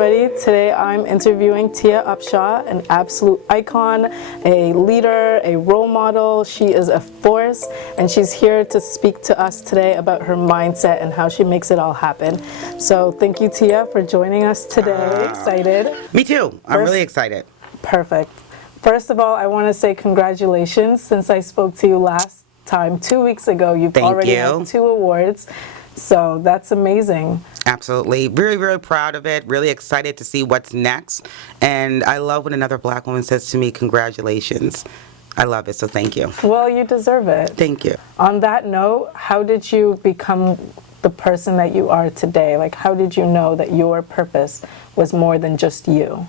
everybody. Today I'm interviewing Tia Upshaw, an absolute icon, a leader, a role model. She is a force, and she's here to speak to us today about her mindset and how she makes it all happen. So thank you, Tia, for joining us today. Excited? Me too. I'm really excited. Perfect. First of all, I want to say congratulations. Since I spoke to you last time, 2 weeks ago, you've already had 2 awards. So that's amazing. Absolutely. Very, very proud of it. Really excited to see what's next. And I love when another black woman says to me, congratulations. I love it, so thank you. Well, you deserve it. Thank you. On that note, how did you become the person that you are today? Like, how did you know that your purpose was more than just you?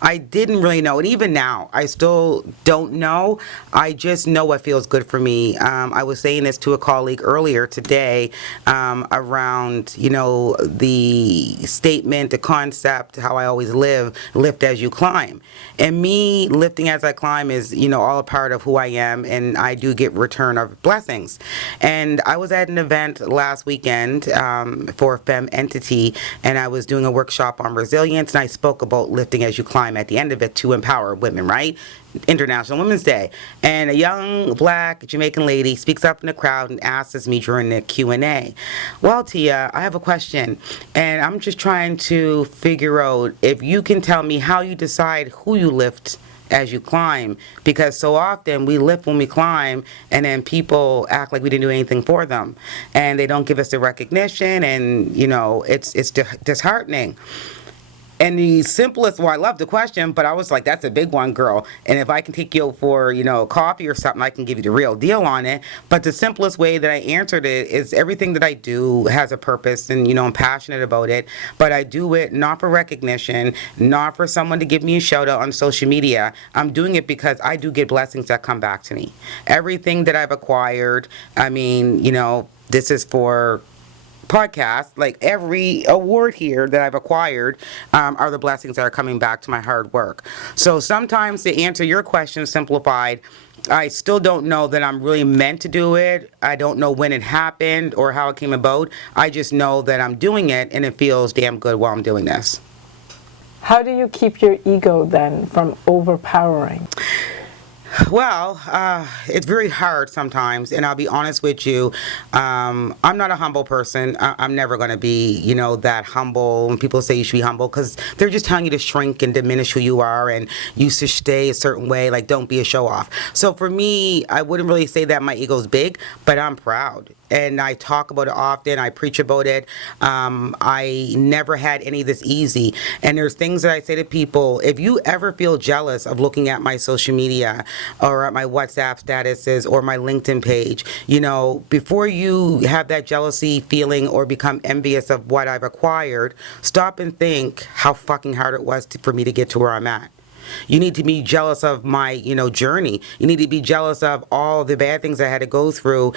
I didn't really know, and even now, I still don't know. I just know what feels good for me. I was saying this to a colleague earlier today around, the statement, the concept, how I always lift as you climb. And me lifting as I climb is, all a part of who I am, and I do get return of blessings. And I was at an event last weekend for a Femme Entity, and I was doing a workshop on resilience, and I spoke about lifting as you climb at the end of it to empower women, right? International Women's Day. And a young black Jamaican lady speaks up in the crowd and asks me during the Q&A, well, Tia, I have a question, and I'm just trying to figure out if you can tell me how you decide who you lift as you climb, because so often we lift when we climb and then people act like we didn't do anything for them and they don't give us the recognition, and it's disheartening. And the simplest, I love the question, but I was like, that's a big one, girl. And if I can take you for, coffee or something, I can give you the real deal on it. But the simplest way that I answered it is everything that I do has a purpose, and, I'm passionate about it. But I do it not for recognition, not for someone to give me a shout out on social media. I'm doing it because I do get blessings that come back to me. Everything that I've acquired, this is for podcast, like every award here that I've acquired are the blessings that are coming back to my hard work. So sometimes, to answer your question simplified, I still don't know that I'm really meant to do it. I don't know when it happened or how it came about. I just know that I'm doing it and it feels damn good while I'm doing this. How do you keep your ego then from overpowering? Well, it's very hard sometimes, and I'll be honest with you. I'm not a humble person. I'm never going to be, that humble. When people say you should be humble, because they're just telling you to shrink and diminish who you are, and you should stay a certain way, like don't be a show-off. So for me, I wouldn't really say that my ego's big, but I'm proud. And I talk about it often. I preach about it. I never had any of this easy. And there's things that I say to people, if you ever feel jealous of looking at my social media or at my WhatsApp statuses or my LinkedIn page, before you have that jealousy feeling or become envious of what I've acquired, stop and think how fucking hard it was for me to get to where I'm at. You need to be jealous of my, journey. You need to be jealous of all the bad things I had to go through,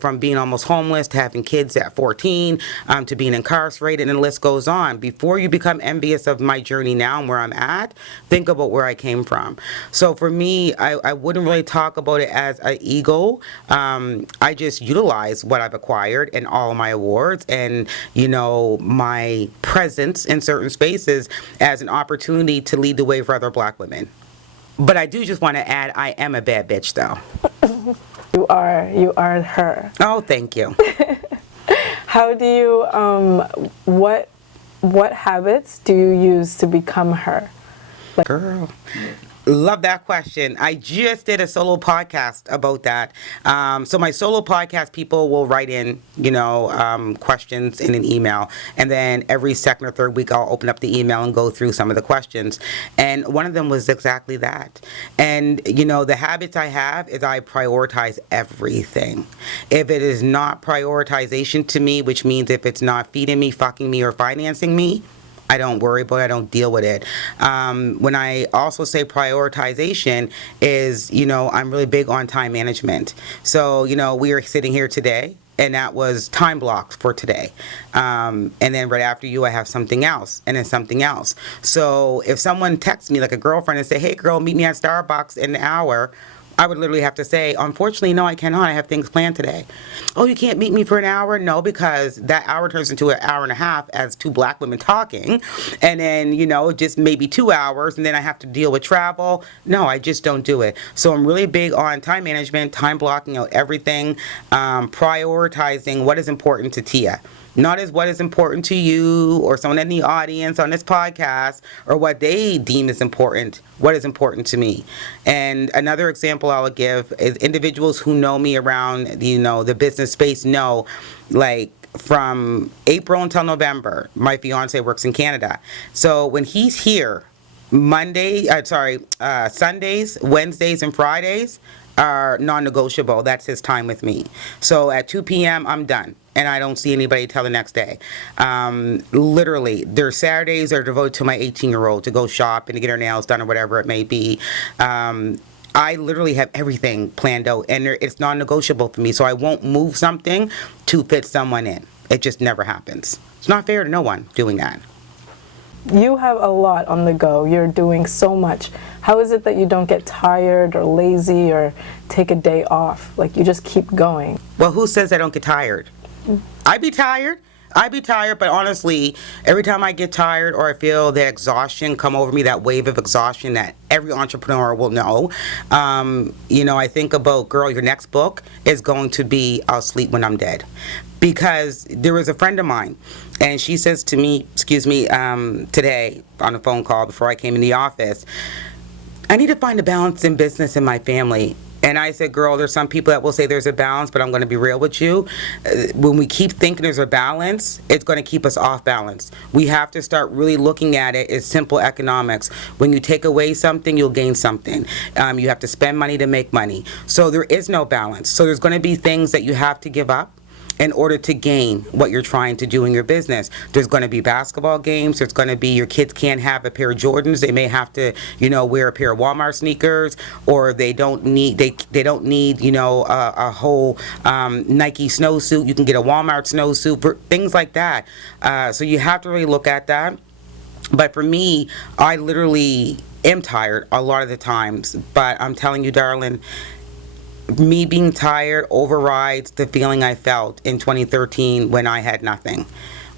from being almost homeless to having kids at 14, to being incarcerated, and the list goes on. Before you become envious of my journey now and where I'm at, think about where I came from. So for me, I wouldn't really talk about it as an ego. I just utilize what I've acquired and all of my awards and, my presence in certain spaces as an opportunity to lead the way for other black women. But I do just want to add, I am a bad bitch, though. You are her. Oh, thank you. How do you, what habits do you use to become her? Girl. Love that question. I just did a solo podcast about that. So my solo podcast, people will write in, questions in an email. And then every second or third week, I'll open up the email and go through some of the questions. And one of them was exactly that. And, the habits I have is I prioritize everything. If it is not prioritization to me, which means if it's not feeding me, fucking me, or financing me, I don't worry about it. I don't deal with it. When I also say prioritization is, I'm really big on time management. So, we are sitting here today, and that was time blocked for today. And then right after you, I have something else, and then something else. So if someone texts me, like a girlfriend, and say, hey, girl, meet me at Starbucks in an hour, I would literally have to say, unfortunately, no, I cannot. I have things planned today. Oh, you can't meet me for an hour? No, because that hour turns into an hour and a half as two black women talking. And then, just maybe 2 hours, and then I have to deal with travel. No, I just don't do it. So I'm really big on time management, time blocking out everything, prioritizing what is important to Tia. Not as what is important to you or someone in the audience on this podcast or what they deem is important, what is important to me. And another example I would give is individuals who know me around, the business space know, like, from April until November, my fiance works in Canada. So when he's here, Sundays, Wednesdays, and Fridays are non-negotiable. That's his time with me. So at 2 p.m., I'm done. And I don't see anybody till the next day. Literally, their Saturdays are devoted to my 18-year-old to go shop and to get her nails done or whatever it may be. I literally have everything planned out, and it's non-negotiable for me. So I won't move something to fit someone in. It just never happens. It's not fair to no one doing that. You have a lot on the go. You're doing so much. How is it that you don't get tired or lazy or take a day off? Like, you just keep going. Well, who says I don't get tired? I be tired, but honestly, every time I get tired or I feel the exhaustion come over me, that wave of exhaustion that every entrepreneur will know, I think about, girl, your next book is going to be I'll Sleep When I'm Dead. Because there was a friend of mine, and she says to me, today on a phone call before I came in the office, I need to find a balance in business and my family. And I said, girl, there's some people that will say there's a balance, but I'm going to be real with you. When we keep thinking there's a balance, it's going to keep us off balance. We have to start really looking at it as simple economics. When you take away something, you'll gain something. You have to spend money to make money. So there is no balance. So there's going to be things that you have to give up in order to gain what you're trying to do in your business. There's going to be basketball games. There's going to be, your kids can't have a pair of Jordans. They may have to, wear a pair of Walmart sneakers, or they don't need, a whole Nike snowsuit. You can get a Walmart snowsuit, things like that. So you have to really look at that. But for me, I literally am tired a lot of the times. But I'm telling you, darling, me being tired overrides the feeling I felt in 2013 when I had nothing.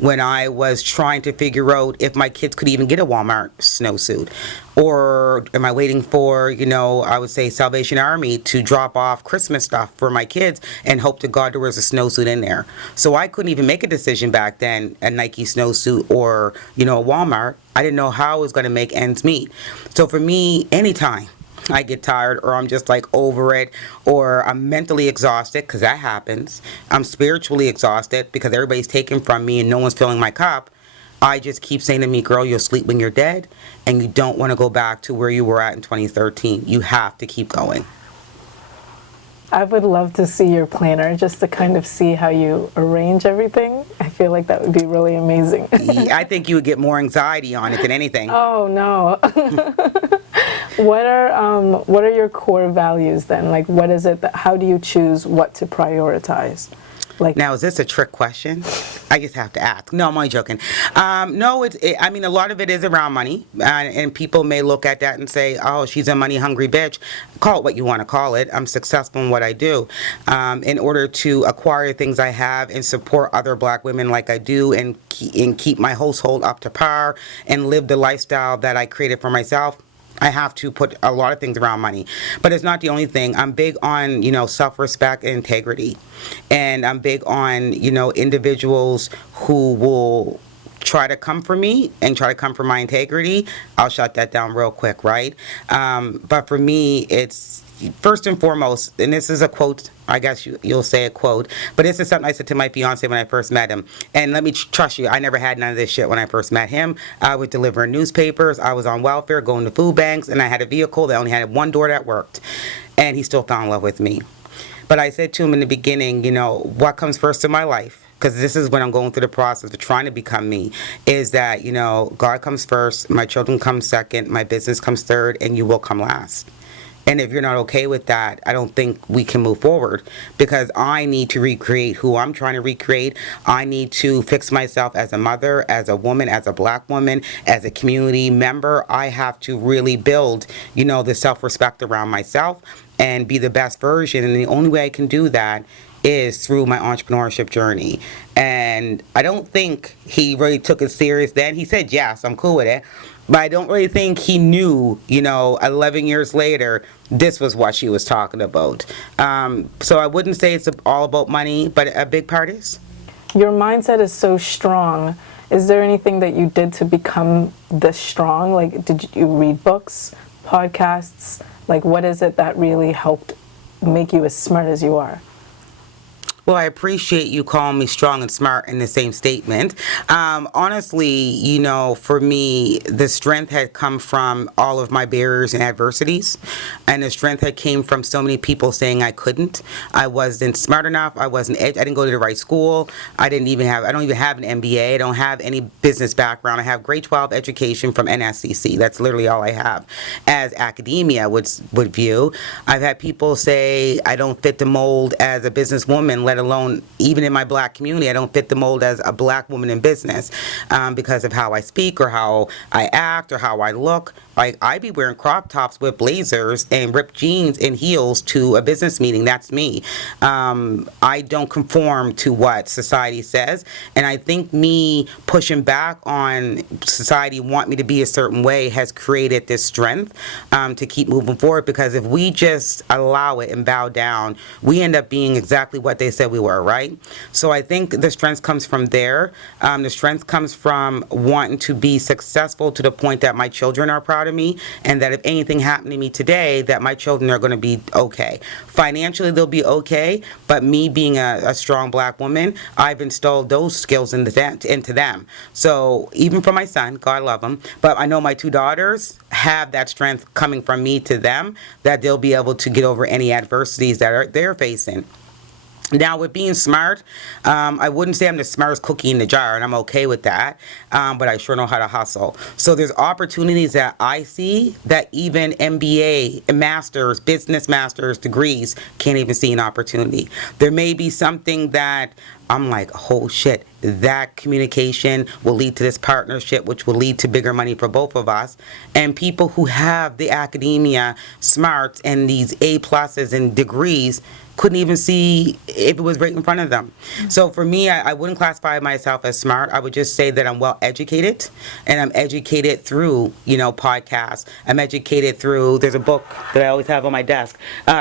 When I was trying to figure out if my kids could even get a Walmart snowsuit. Or am I waiting for, I would say Salvation Army to drop off Christmas stuff for my kids and hope to God there was a snowsuit in there. So I couldn't even make a decision back then, a Nike snowsuit or, a Walmart. I didn't know how I was going to make ends meet. So for me, anytime I get tired, or I'm just like over it, or I'm mentally exhausted, because that happens. I'm spiritually exhausted because everybody's taken from me and no one's filling my cup. I just keep saying to me, girl, you'll sleep when you're dead, and you don't want to go back to where you were at in 2013. You have to keep going. I would love to see your planner just to kind of see how you arrange everything. I feel like that would be really amazing. I think you would get more anxiety on it than anything. Oh, no. What are your core values then? Like, what is it how do you choose what to prioritize? Like, now, is this a trick question? I just have to ask. No, I'm only joking. No, a lot of it is around money, and people may look at that and say, oh, she's a money-hungry bitch. Call it what you want to call it. I'm successful in what I do. In order to acquire things I have and support other black women like I do, and keep my household up to par and live the lifestyle that I created for myself, I have to put a lot of things around money. But it's not the only thing. I'm big on, self-respect and integrity. And I'm big on, individuals who will try to come for me and try to come for my integrity. I'll shut that down real quick, right? But for me, it's first and foremost, and this is a quote, I guess you'll say a quote, but this is something I said to my fiance when I first met him. And let me trust you, I never had none of this shit when I first met him. I was delivering newspapers, I was on welfare, going to food banks, and I had a vehicle that only had one door that worked. And he still fell in love with me. But I said to him in the beginning, what comes first in my life? Because this is when I'm going through the process of trying to become me, is that, God comes first, my children come second, my business comes third, and you will come last. And if you're not okay with that, I don't think we can move forward, because I need to recreate who I'm trying to recreate. I need to fix myself as a mother, as a woman, as a black woman, as a community member. I have to really build, the self-respect around myself and be the best version. And the only way I can do that is through my entrepreneurship journey. And I don't think he really took it serious then. He said, yes, I'm cool with it. But I don't really think he knew, 11 years later, this was what she was talking about. So I wouldn't say it's all about money, but a big part is. Your mindset is so strong. Is there anything that you did to become this strong? Like, did you read books, podcasts? Like, what is it that really helped make you as smart as you are? Well, I appreciate you calling me strong and smart in the same statement. Honestly, for me, the strength had come from all of my barriers and adversities. And the strength had came from so many people saying I couldn't. I wasn't smart enough. I didn't go to the right school. I don't even have an MBA. I don't have any business background. I have grade 12 education from NSCC. That's literally all I have as academia would view. I've had people say I don't fit the mold as a businesswoman, let alone even in my black community. I don't fit the mold as a black woman in business because of how I speak or how I act or how I look. Like, I be wearing crop tops with blazers and ripped jeans and heels to a business meeting. That's me. I don't conform to what society says. And I think me pushing back on society want me to be a certain way has created this strength to keep moving forward. Because if we just allow it and bow down, we end up being exactly what they said we were, right? So I think the strength comes from there. The strength comes from wanting to be successful to the point that my children are proud of me, and that if anything happened to me today, that my children are going to be okay. Financially, they'll be okay, but me being a strong black woman, I've installed those skills into them. So even for my son, God love him, but I know my two daughters have that strength coming from me to them, that they'll be able to get over any adversities that they're facing. Now, with being smart, I wouldn't say I'm the smartest cookie in the jar, and I'm okay with that, but I sure know how to hustle. So there's opportunities that I see that even MBA, masters, business masters degrees can't even see an opportunity. There may be something that I'm like, oh shit, that communication will lead to this partnership, which will lead to bigger money for both of us. And people who have the academia smarts and these A pluses and degrees couldn't even see if it was right in front of them. So for me, I wouldn't classify myself as smart. I would just say that I'm well educated, and I'm educated through, podcasts. I'm educated through, there's a book that I always have on my desk,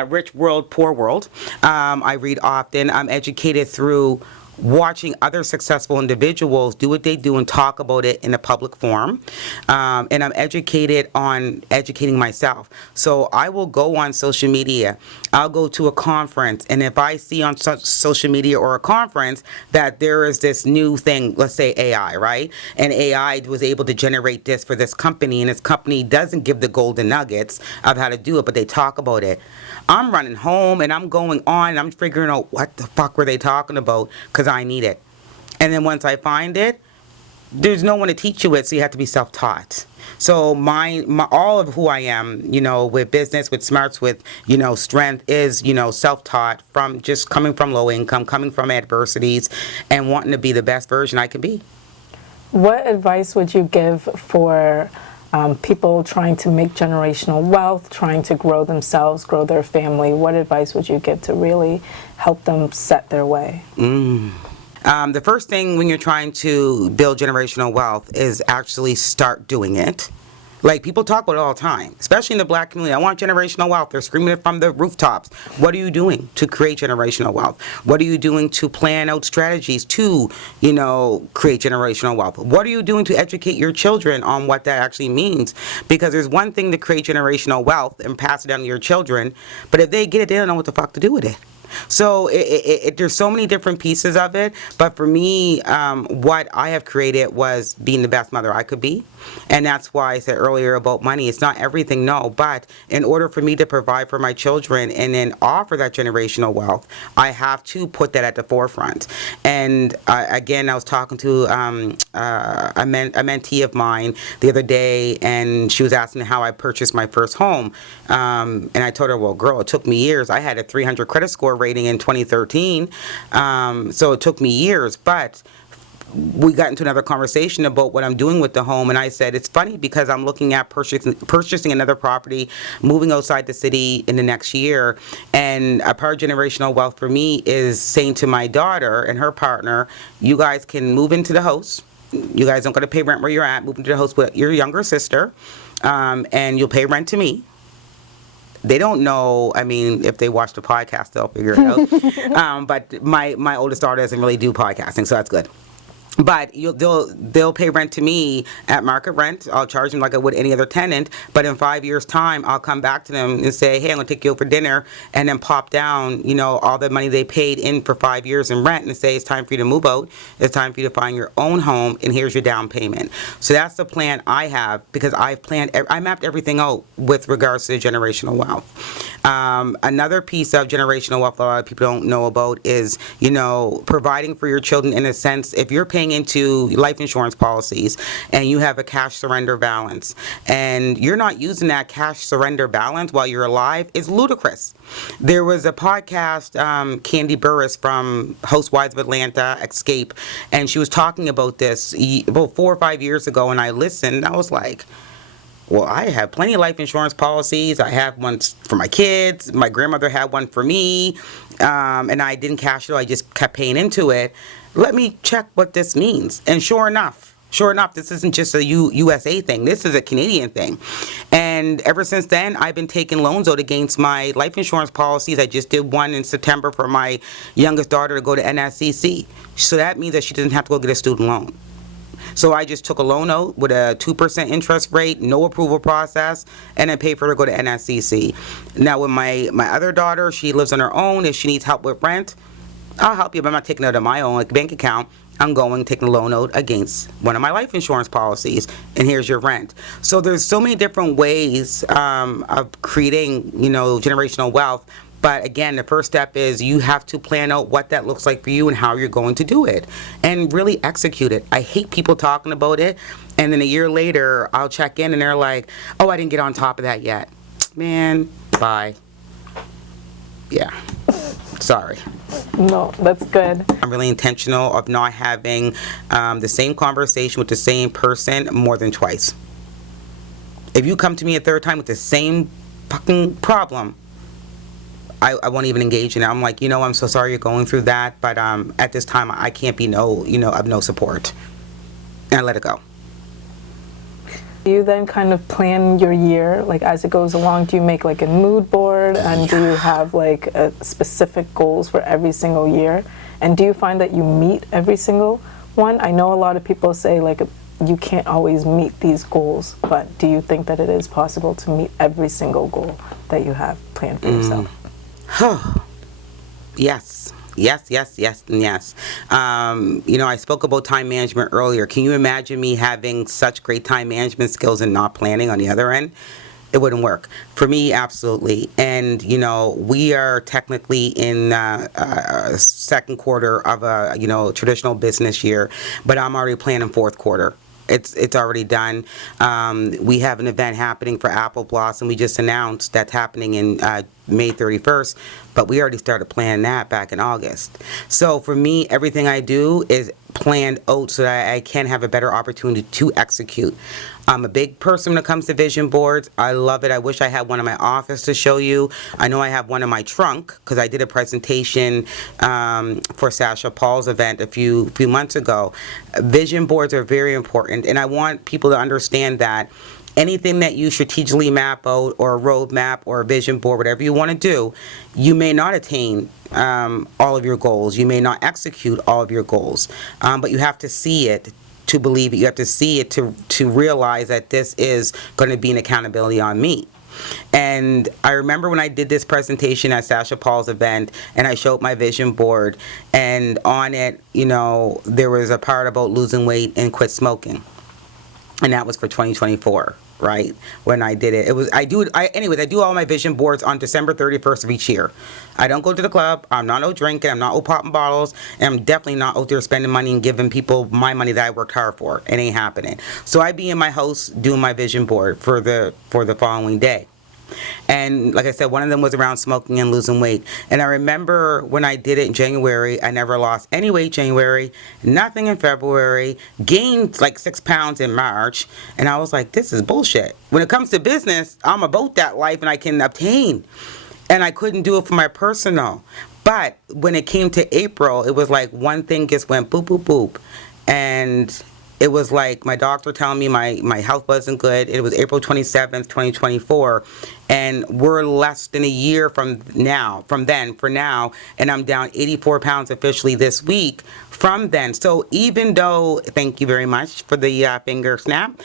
Rich World, Poor World. I read often. I'm educated through watching other successful individuals do what they do and talk about it in a public forum. And I'm educated on educating myself. So I will go on social media. I'll go to a conference, and if I see on social media or a conference that there is this new thing, let's say AI, right? And AI was able to generate this for this company, and this company doesn't give the golden nuggets of how to do it, but they talk about it. I'm running home, and I'm going on, and I'm figuring out what the fuck were they talking about, because I need it. And then once I find it, there's no one to teach you it, so you have to be self-taught. So my all of who I am, with business, with smarts, with, strength is, self-taught, from just coming from low income, coming from adversities, and wanting to be the best version I can be. What advice would you give for people trying to make generational wealth, trying to grow themselves, grow their family? What advice would you give to really help them set their way? The first thing when you're trying to build generational wealth is actually start doing it. Like, people talk about it all the time, especially in the black community. I want generational wealth. They're screaming it from the rooftops. What are you doing to create generational wealth? What are you doing to plan out strategies to, create generational wealth? What are you doing to educate your children on what that actually means? Because there's one thing to create generational wealth and pass it down to your children, but if they get it, they don't know what the fuck to do with it. So there's so many different pieces of it, but for me, what I have created was being the best mother I could be. And that's why I said earlier about money. It's not everything, no, but in order for me to provide for my children and then offer that generational wealth, I have to put that at the forefront. And again, I was talking to a mentee of mine the other day, and she was asking how I purchased my first home. And I told her, well, girl, it took me years. I had a 300 credit score rating in 2013, so it took me years. But we got into another conversation about what I'm doing with the home, and I said, it's funny because I'm looking at purchasing another property, moving outside the city in the next year, and a part of generational wealth for me is saying to my daughter and her partner, you guys can move into the house. You guys don't got to pay rent where you're at. Move into the house with your younger sister, and you'll pay rent to me. They don't know. I mean, if they watch the podcast, they'll figure it out. But my oldest daughter doesn't really do podcasting, so that's good. But they'll pay rent to me at market rent. I'll charge them like I would any other tenant. But in 5 years' time, I'll come back to them and say, hey, I'm going to take you out for dinner, and then pop down, all the money they paid in for 5 years in rent and say, it's time for you to move out. It's time for you to find your own home, and here's your down payment. So that's the plan I have, because I mapped everything out with regards to generational wealth. Another piece of generational wealth a lot of people don't know about is, providing for your children in a sense. If you're paying into life insurance policies and you have a cash surrender balance and you're not using that cash surrender balance while you're alive, it's ludicrous. There was a podcast, Candy Burris from Housewives of Atlanta, Escape, and she was talking about this about 4 or 5 years ago, and I listened, and I was like, well, I have plenty of life insurance policies. I have one for my kids. My grandmother had one for me, and I didn't cash it. I just kept paying into it. Let me check what this means. And sure enough, this isn't just a USA thing. This is a Canadian thing. And ever since then, I've been taking loans out against my life insurance policies. I just did one in September for my youngest daughter to go to NSCC. So that means that she doesn't have to go get a student loan. So I just took a loan out with a 2% interest rate, no approval process, and I paid for her to go to NSCC. Now with my other daughter, she lives on her own. If she needs help with rent, I'll help you, but I'm not taking it out of my own bank account. I'm taking a loan out against one of my life insurance policies, and here's your rent. So there's so many different ways of creating, generational wealth. But again, the first step is you have to plan out what that looks like for you and how you're going to do it and really execute it. I hate people talking about it, and then a year later, I'll check in and they're like, oh, I didn't get on top of that yet. Man, bye. Yeah. Sorry. No, that's good. I'm really intentional of not having the same conversation with the same person more than twice. If you come to me a third time with the same fucking problem, I won't even engage in it. I'm like, I'm so sorry you're going through that, but at this time I can't be of no support. And I let it go. Do you then kind of plan your year, like as it goes along? Do you make like a mood board, and do you have like a specific goals for every single year? And do you find that you meet every single one? I know a lot of people say like you can't always meet these goals, but do you think that it is possible to meet every single goal that you have planned for yourself? Yes. Yes, and yes. I spoke about time management earlier. Can you imagine me having such great time management skills and not planning on the other end? It wouldn't work. For me, absolutely. And, we are technically in second quarter of a, traditional business year, but I'm already planning fourth quarter. It's already done. We have an event happening for Apple Blossom. We just announced that's happening in May 31st, but we already started planning that back in August. So for me, everything I do is planned out so that I can have a better opportunity to execute. I'm a big person when it comes to vision boards. I love it. I wish I had one in my office to show you. I know I have one in my trunk because I did a presentation for Sasha Paul's event a few months ago. Vision boards are very important, and I want people to understand that anything that you strategically map out, or a roadmap, or a vision board, whatever you want to do, you may not attain all of your goals. You may not execute all of your goals, but you have to see it to believe it. You have to see it to realize that this is going to be an accountability on me. And I remember when I did this presentation at Sasha Paul's event, and I showed my vision board, and on it, there was a part about losing weight and quit smoking. and that was for 2024, right? When I did it, anyways, I do all my vision boards on December 31st of each year. I don't go to the club. I'm not out drinking. I'm not out popping bottles. And I'm definitely not out there spending money and giving people my money that I worked hard for. It ain't happening. So I be in my house doing my vision board for the following day. And like I said, one of them was around smoking and losing weight. And I remember when I did it in January, I never lost any weight January, nothing in February, gained like 6 pounds in March. And I was like, this is bullshit. When it comes to business, I'm about that life and I can obtain. And I couldn't do it for my personal. But when it came to April, it was like one thing just went boop, boop, boop. And it was like my doctor telling me my health wasn't good. It was April 27th, 2024. And we're less than a year from then, for now. And I'm down 84 pounds officially this week from then. So even though, thank you very much for the finger snap.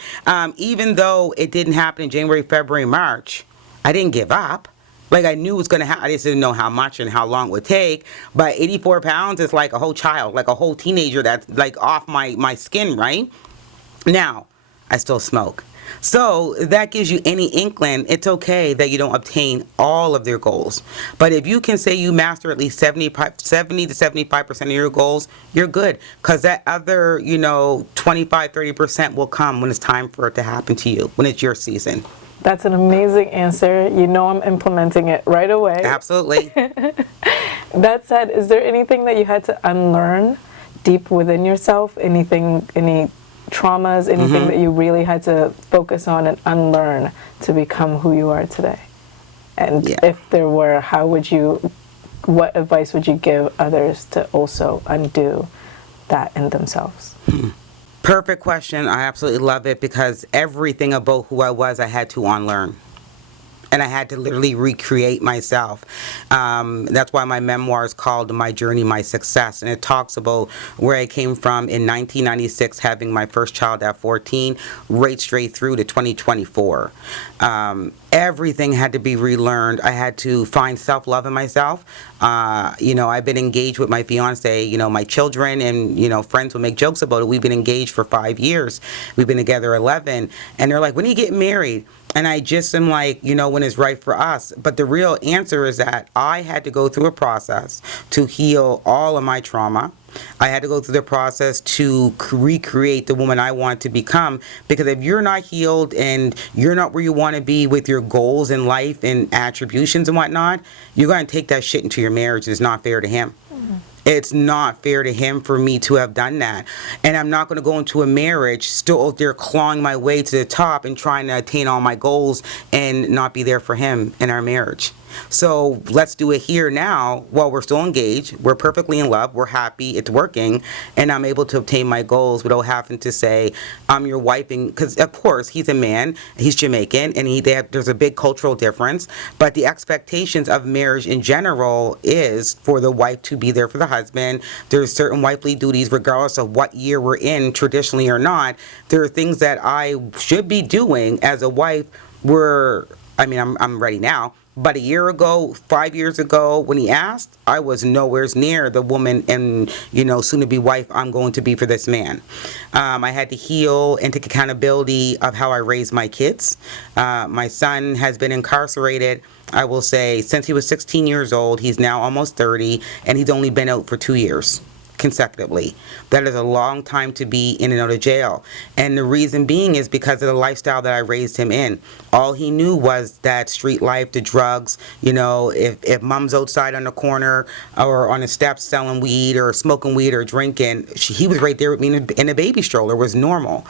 Even though it didn't happen in January, February, March, I didn't give up. Like, I knew it was going to happen. I just didn't know how much and how long it would take. But 84 pounds is like a whole child, like a whole teenager that's like off my skin, right? Now, I still smoke. So that gives you any inkling. It's okay that you don't obtain all of their goals. But if you can say you master at least 70 to 75% of your goals, you're good. Because that other, 25, 30% will come when it's time for it to happen to you, when it's your season. That's an amazing answer. You know I'm implementing it right away. Absolutely. That said, is there anything that you had to unlearn deep within yourself? Any traumas, anything that you really had to focus on and unlearn to become who you are today? And if there were, what advice would you give others to also undo that in themselves? Perfect question. I absolutely love it because everything about who I was, I had to unlearn. And I had to literally recreate myself. That's why my memoir is called My Journey, My Success. And it talks about where I came from in 1996, having my first child at 14, right straight through to 2024. Everything had to be relearned. I had to find self-love in myself. I've been engaged with my fiance, my children and, friends will make jokes about it. We've been engaged for 5 years. We've been together 11. And they're like, when are you getting married? And I just am like, when it's right for us. But the real answer is that I had to go through a process to heal all of my trauma. I had to go through the process to recreate the woman I want to become. Because if you're not healed and you're not where you want to be with your goals in life and attributions and whatnot, you're going to take that shit into your marriage. It's not fair to him. It's not fair to him for me to have done that. And I'm not going to go into a marriage still out there clawing my way to the top and trying to attain all my goals and not be there for him in our marriage. So let's do it here now while we're still engaged. We're perfectly in love. We're happy. It's working. And I'm able to obtain my goals without having to say, I'm your wife. Because, of course, he's a man. He's Jamaican. And there's a big cultural difference. But the expectations of marriage in general is for the wife to be there for the husband. There's certain wifely duties, regardless of what year we're in, traditionally or not. There are things that I should be doing as a wife I'm ready now. But a year ago, 5 years ago, when he asked, I was nowhere near the woman and, soon-to-be wife I'm going to be for this man. I had to heal and take accountability of how I raised my kids. My son has been incarcerated, I will say, since he was 16 years old. He's now almost 30, and he's only been out for 2 years. Consecutively. That is a long time to be in and out of jail. And the reason being is because of the lifestyle that I raised him in. All he knew was that street life, the drugs, if mom's outside on the corner or on the steps selling weed or smoking weed or drinking, he was right there with me in a baby stroller. It was normal.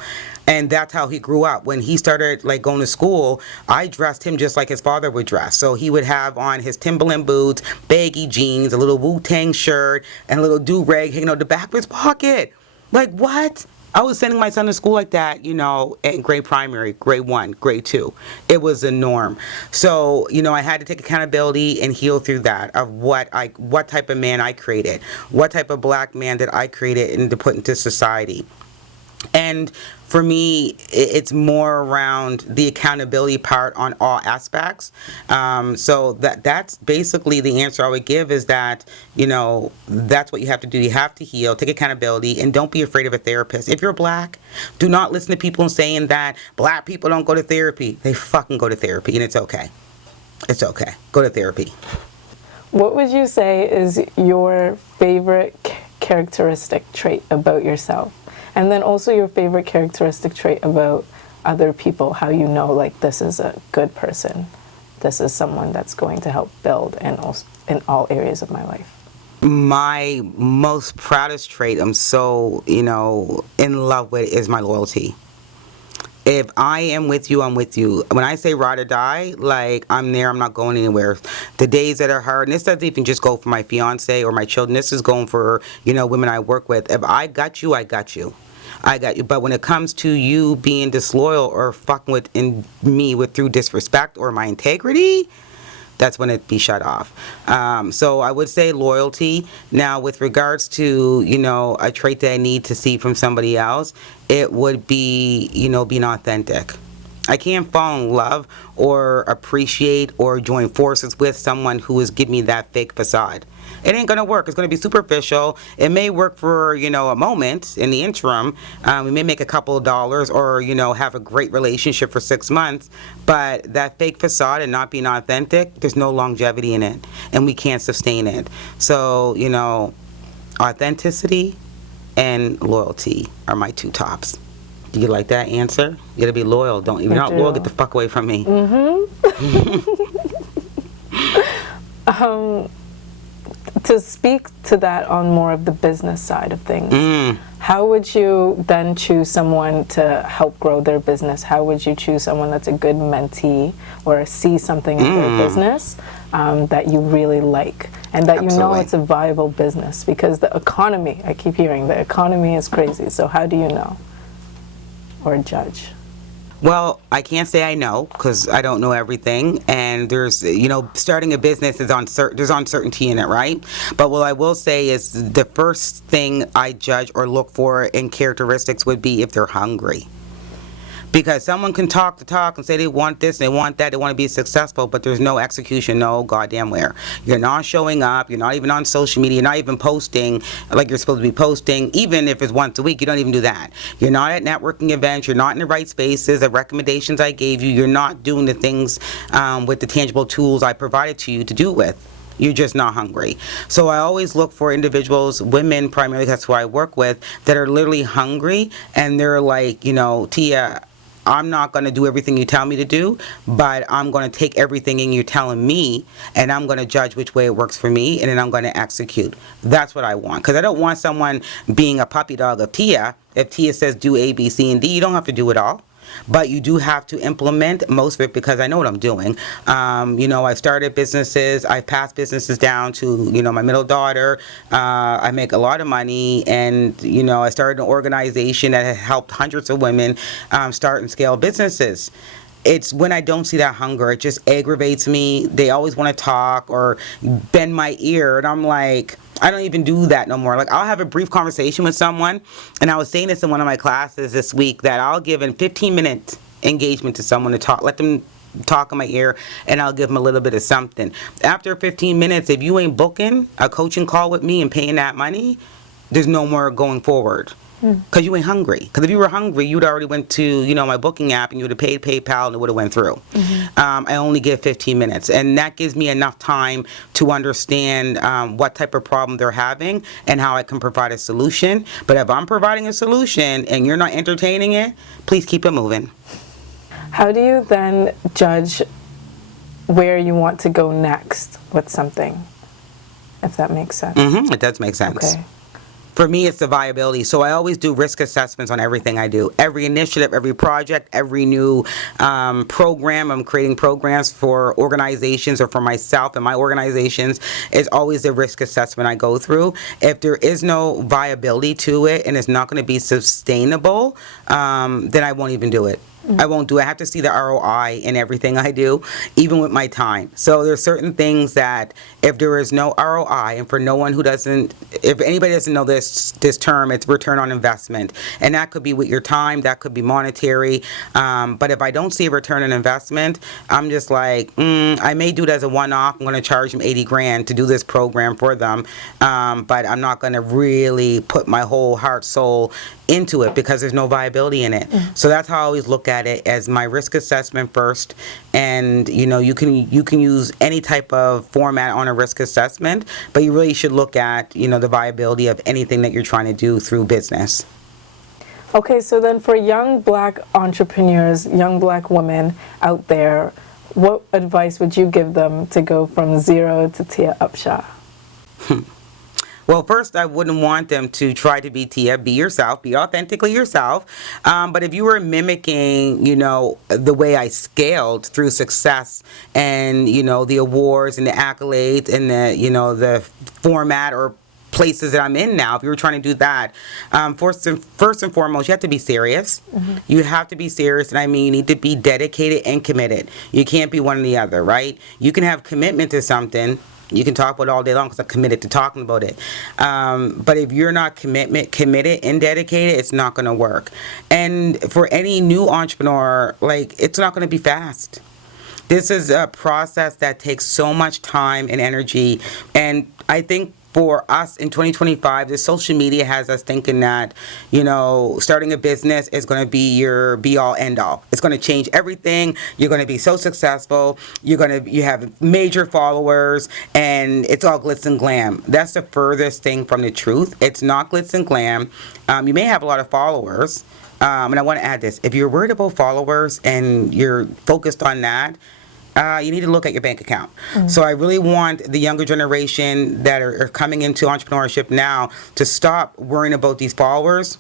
And that's how he grew up. When he started going to school, I dressed him just like his father would dress. So he would have on his Timberland boots, baggy jeans, a little Wu-Tang shirt, and a little do-rag hanging out the back of his pocket. Like, what? I was sending my son to school like that, in grade primary, grade 1, grade 2. It was the norm. So, I had to take accountability and heal through that of what type of man I created, what type of black man that I created and to put into society. And for me, it's more around the accountability part on all aspects. So that's basically the answer I would give, is that, that's what you have to do. You have to heal, take accountability, and don't be afraid of a therapist. If you're black, do not listen to people saying that black people don't go to therapy. They fucking go to therapy, and it's okay. It's okay. Go to therapy. What would you say is your favorite characteristic trait about yourself? And then also your favorite characteristic trait about other people, how you know, like, this is a good person. This is someone that's going to help build in all areas of my life. My most proudest trait I'm so, in love with is my loyalty. If I am with you, I'm with you. When I say ride or die, like, I'm there, I'm not going anywhere. The days that are hard, and this doesn't even just go for my fiance or my children, this is going for, women I work with. If I got you, I got you. I got you. But when it comes to you being disloyal or fucking with me through disrespect or my integrity, that's when it be shut off. So I would say loyalty. Now, with regards to, a trait that I need to see from somebody else, it would be, being authentic. I can't fall in love or appreciate or join forces with someone who is giving me that fake facade. It ain't gonna work. It's gonna be superficial. It may work for, a moment in the interim. We may make a couple of dollars or, have a great relationship for 6 months. But that fake facade and not being authentic, there's no longevity in it. And we can't sustain it. So, authenticity and loyalty are my two tops. Do you like that answer? You gotta be loyal. If you're not loyal, get the fuck away from me. To speak to that on more of the business side of things, how would you then choose someone to help grow their business? How would you choose someone that's a good mentee or see something in their business that you really like and that you know it's a viable business? Because the economy, I keep hearing, the economy is crazy. So how do you know or judge? Well, I can't say I know because I don't know everything, and there's, starting a business is there's uncertainty in it, right? But what I will say is the first thing I judge or look for in characteristics would be if they're hungry. Because someone can talk the talk and say they want this, they want that, they want to be successful, but there's no execution, no goddamn where. You're not showing up, you're not even on social media, you're not even posting like you're supposed to be posting, even if it's once a week, you don't even do that. You're not at networking events, you're not in the right spaces, the recommendations I gave you, you're not doing the things with the tangible tools I provided to you to do with. You're just not hungry. So I always look for individuals, women primarily, that's who I work with, that are literally hungry, and they're like, Tia, I'm not going to do everything you tell me to do, but I'm going to take everything in you're telling me, and I'm going to judge which way it works for me, and then I'm going to execute. That's what I want. Because I don't want someone being a puppy dog of Tia. If Tia says do A, B, C, and D, you don't have to do it all. But you do have to implement most of it because I know what I'm doing. I started businesses. I've passed businesses down to, my middle daughter. I make a lot of money. And, I started an organization that has helped hundreds of women start and scale businesses. It's when I don't see that hunger. It just aggravates me. They always want to talk or bend my ear. And I'm like, I don't even do that no more. Like, I'll have a brief conversation with someone, and I was saying this in one of my classes this week, that I'll give a 15-minute engagement to someone to talk, let them talk in my ear, and I'll give them a little bit of something. After 15 minutes, if you ain't booking a coaching call with me and paying that money, there's no more going forward. Because you ain't hungry. Because if you were hungry, you'd already went to, my booking app, and you would have paid PayPal, and it would have went through. I only give 15 minutes. And that gives me enough time to understand what type of problem they're having and how I can provide a solution. But if I'm providing a solution and you're not entertaining it, please keep it moving. How do you then judge where you want to go next with something, if that makes sense? It does make sense. Okay. For me, it's the viability. So I always do risk assessments on everything I do. Every initiative, every project, every new program. I'm creating programs for organizations or for myself and my organizations. It's always a risk assessment I go through. If there is no viability to it and it's not going to be sustainable, then I won't even do it. I won't do it. I have to see the ROI in everything I do, even with my time. So there's certain things that if there is no ROI, and for no one who doesn't, if anybody doesn't know this term, it's return on investment. And that could be with your time, that could be monetary. But if I don't see a return on investment, I'm just like, I may do it as a one-off. I'm going to charge them 80 grand to do this program for them. But I'm not going to really put my whole heart, soul into it because there's no viability in it. So that's how I always look at it, as my risk assessment first. And you can use any type of format on a risk assessment, but you really should look at the viability of anything that you're trying to do through business. Okay, so then for young Black entrepreneurs, young Black women out there, what advice would you give them to go from zero to Tia Upshaw? Well, first, I wouldn't want them to try to be Tia. Be yourself. Be authentically yourself. But if you were mimicking, the way I scaled through success and, the awards and the accolades and the format or places that I'm in now, if you were trying to do that, first and foremost, you have to be serious. You have to be serious, and I mean, you need to be dedicated and committed. You can't be one or the other, right? You can have commitment to something. You can talk about it all day long because I'm committed to talking about it. But if you're not committed and dedicated, it's not going to work. And for any new entrepreneur, it's not going to be fast. This is a process that takes so much time and energy. And I think for us in 2025, the social media has us thinking that, starting a business is going to be your be-all, end-all. It's going to change everything. You're going to be so successful. You have major followers, and it's all glitz and glam. That's the furthest thing from the truth. It's not glitz and glam. You may have a lot of followers, and I want to add this. If you're worried about followers and you're focused on that, you need to look at your bank account. So I really want the younger generation that are coming into entrepreneurship now to stop worrying about these followers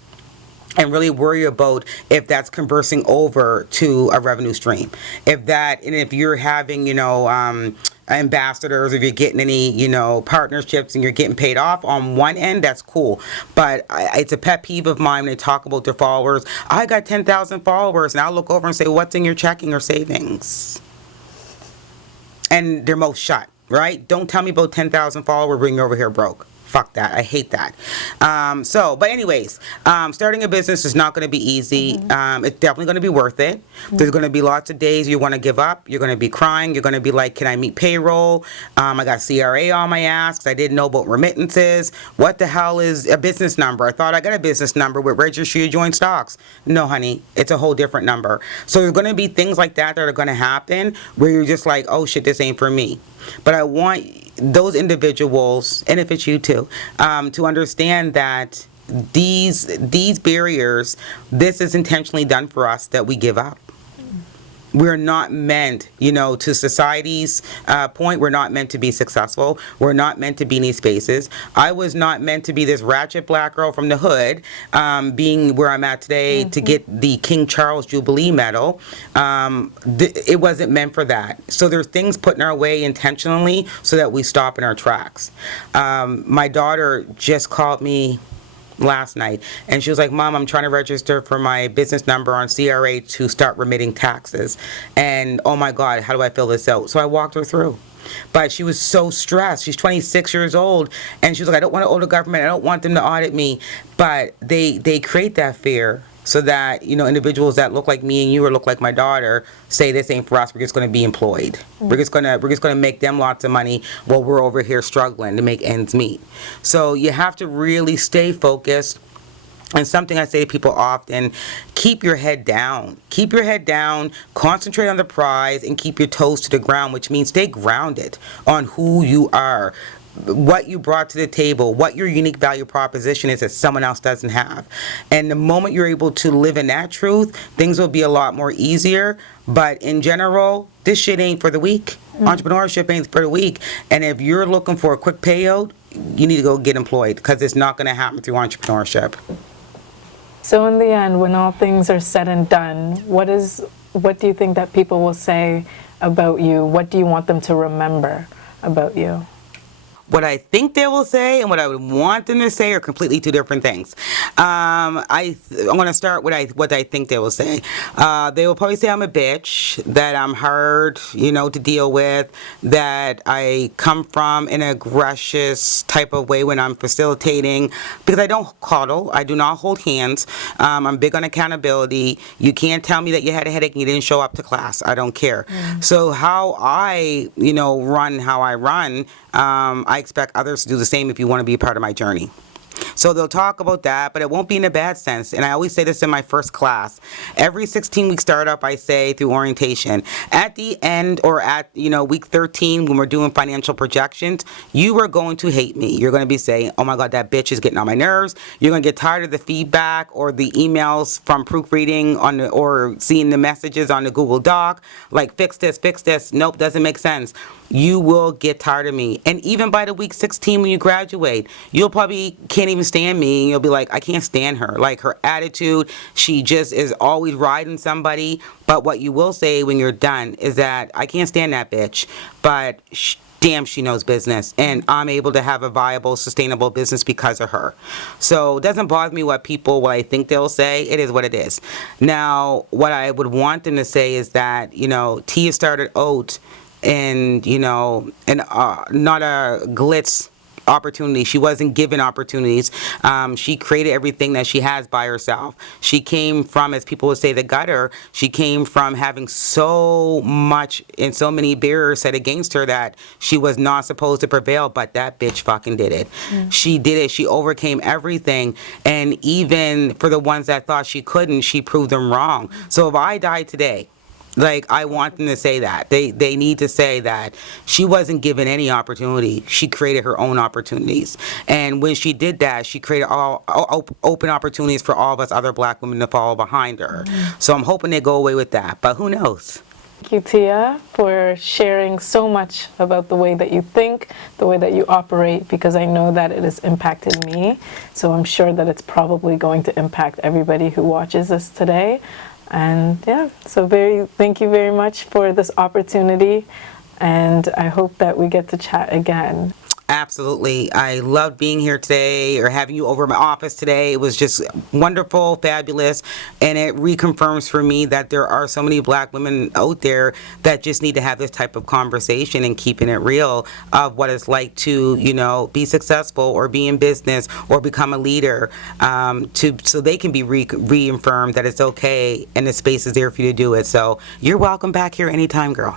and really worry about if that's conversing over to a revenue stream. If you're having, ambassadors, if you're getting any, partnerships and you're getting paid off on one end, that's cool. But it's a pet peeve of mine when they talk about their followers. I got 10,000 followers, and I'll look over and say, what's in your checking or savings? And they're most shut, right? Don't tell me about 10,000 followers, bring you over here broke. Fuck that. I hate that. But anyways, starting a business is not going to be easy. It's definitely going to be worth it. There's going to be lots of days you want to give up. You're going to be crying. You're going to be like, can I meet payroll? I got CRA on my ass because I didn't know about remittances. What the hell is a business number? I thought I got a business number with registry of joint stocks. No, honey, it's a whole different number. So there's going to be things like that are going to happen where you're just like, oh shit, this ain't for me. But I want those individuals, and if it's you too, to understand that these barriers, this is intentionally done for us, that we give up. We're not meant, to society's point, we're not meant to be successful. We're not meant to be in these spaces. I was not meant to be this ratchet Black girl from the hood, being where I'm at today to get the King Charles Jubilee Medal. It wasn't meant for that. So there's things put in our way intentionally so that we stop in our tracks. My daughter just called me last night, and she was like, Mom, I'm trying to register for my business number on CRA to start remitting taxes, and oh my God, how do I fill this out? So I walked her through. But she was so stressed. She's 26 years old, and she was like, I don't want to owe the government, I don't want them to audit me. But they create that fear so that individuals that look like me and you or look like my daughter say, this ain't for us, we're just going to be employed. We're just going to make them lots of money while we're over here struggling to make ends meet. So you have to really stay focused. And something I say to people often, keep your head down. Keep your head down, concentrate on the prize, and keep your toes to the ground, which means stay grounded on who you are, what you brought to the table, what your unique value proposition is that someone else doesn't have. And the moment you're able to live in that truth, things will be a lot more easier. But in general, this shit ain't for the weak. Entrepreneurship ain't for the weak. And if you're looking for a quick payout, you need to go get employed, because it's not going to happen through entrepreneurship. So in the end, when all things are said and done, what do you think that people will say about you? What do you want them to remember about you? what I think they will say and what I would want them to say are completely two different things. I'm going to start with what I think they will say. They will probably say I'm a bitch, that I'm hard, to deal with, that I come from an aggressive type of way when I'm facilitating, because I don't coddle, I do not hold hands. I'm big on accountability. You can't tell me that you had a headache and you didn't show up to class. I don't care. So how I, run how I run, I expect others to do the same if you want to be a part of my journey. So they'll talk about that, but it won't be in a bad sense. And I always say this in my first class. Every 16-week startup, I say through orientation, at the end or at, week 13, when we're doing financial projections, you are going to hate me. You're going to be saying, oh my God, that bitch is getting on my nerves. You're going to get tired of the feedback or the emails from proofreading or seeing the messages on the Google Doc, like fix this. Nope, doesn't make sense. You will get tired of me. And even by the week 16 when you graduate, you'll probably can't even stand me. And you'll be like, I can't stand her. Like, her attitude, she just is always riding somebody. But what you will say when you're done is that I can't stand that bitch. But damn, she knows business. And I'm able to have a viable, sustainable business because of her. So it doesn't bother me what I think they'll say. It is what it is. Now, what I would want them to say is that, Tia started out and not a glitz opportunity. She wasn't given opportunities. She created everything that she has by herself. She came from, as people would say, the gutter. She came from having so much and so many barriers set against her that she was not supposed to prevail, but that bitch fucking did it. She did it. She overcame everything. And even for the ones that thought she couldn't, she proved them wrong. So if I die today, I want them to say that. They need to say that she wasn't given any opportunity. She created her own opportunities. And when she did that, she created all open opportunities for all of us other black women to follow behind her. So I'm hoping they go away with that. But who knows? Thank you, Tia, for sharing so much about the way that you think, the way that you operate, because I know that it has impacted me. So I'm sure that it's probably going to impact everybody who watches this today. And so thank you very much for this opportunity, and I hope that we get to chat again. Absolutely. I loved being here today or having you over at my office today. It was just wonderful, fabulous, and it reconfirms for me that there are so many black women out there that just need to have this type of conversation and keeping it real of what it's like to, be successful or be in business or become a leader, so they can be reaffirmed that it's okay and the space is there for you to do it. So you're welcome back here anytime, girl.